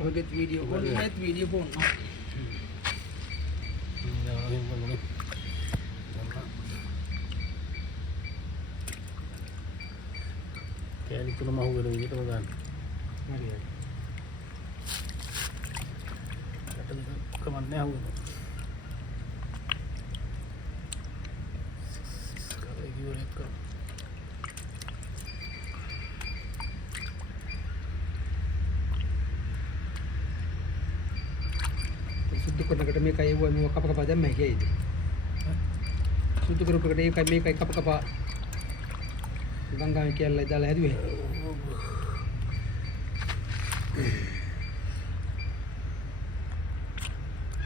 ඔයගෙත් video call එකත් video phone කෑලි තුනම අහුවෙන විදිහටම ගන්න. හරියට. කමන්නේ අහුවෙනවා. කරේ කිව්වොත් කරා. සුද්ධ කරනකට මේකයි වුව මේ කප කපා දැම්මයි කියයිද? සුද්ධ කරපකට ඒකයි මේකයි කප කපා ගංගාවේ කියලා දාලා හැදුවේ.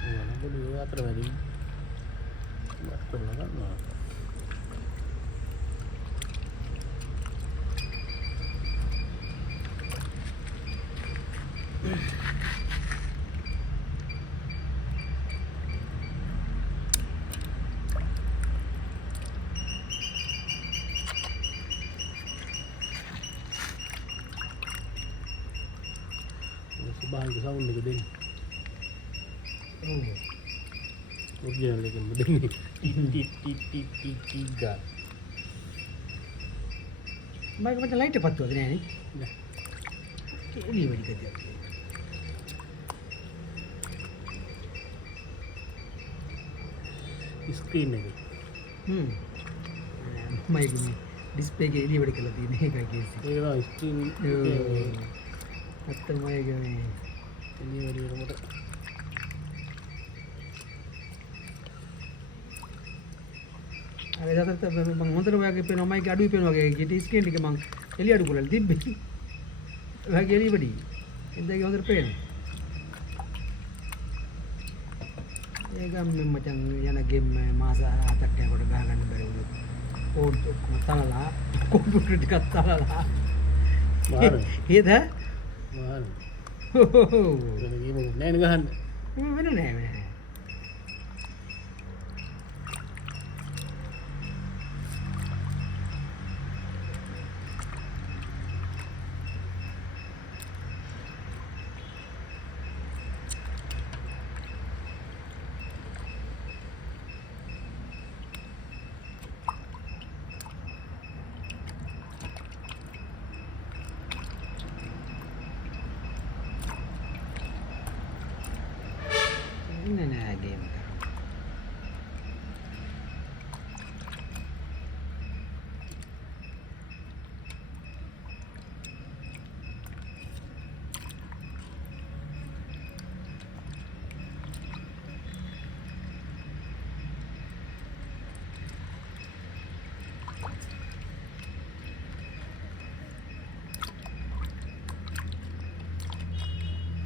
ඕන බොලුව අතර වැඩි. වත් කරලා ගන්නවා. Bahaya sound එක දෙන්න. ඔරිජිනල් එකම දෙන්නේ. ටි ගා. මයික් මට ලයිට් එක පත්වද නෑ නේ? නෑ. එළිය වැඩි කතියක්. ස්ක්‍රීන් එක. මයික් මේ ඩිස්ප්ලේ එකේ එළිය වැඩි කරලා තියෙන එකයි කේසි. ඒක තමයි ස්ක්‍රීන් ඇත්තම මයික් මේ එළිය වැඩි වෙනකොට අර එදාට මම හොඳට ඔයාගේ පේනවා මයික් අඩුයි පේනවා වගේ GT ස්ක්‍රීන් එකේ මම එළිය අඩු කරලා තිබ්බේ. ඔයාගේ එළිය වැඩි. එන්දගේ හොඳට පේනවා. ඒක මචං යන ගේම් මාස 7ක් යනකොට ගහ ගන්න බැරි වුණොත් කෝඩ් ඔක්කොම තලලා කම්පියුටර් ටිකක් තලලා මාර හේද මාර හෝ වෙන ගේම නෑ නේ ගහන්න. වෙන නෑ නෑ ගේම් එක.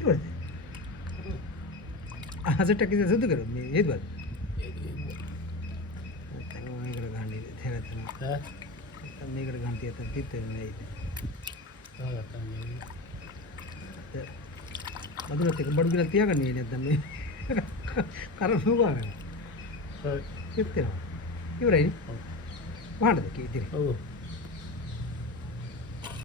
ඉවරද? හසට කිසි සුදු කරොත් මේ හේතුවද? නැත්නම් මේකට ගන්න තේරෙන්න. නැත්නම් මේකට ගන්න තියත් තිත් වෙන්නේ නැහැ. මදුරත් එක බඩු ගලක් තියාගන්නේ නැත්නම් මේ කරන් සුවා ගන්න. හරි. තිත් වෙනවා. ඉවරයි. වහන්නද කී ඉතින්? ඔව්.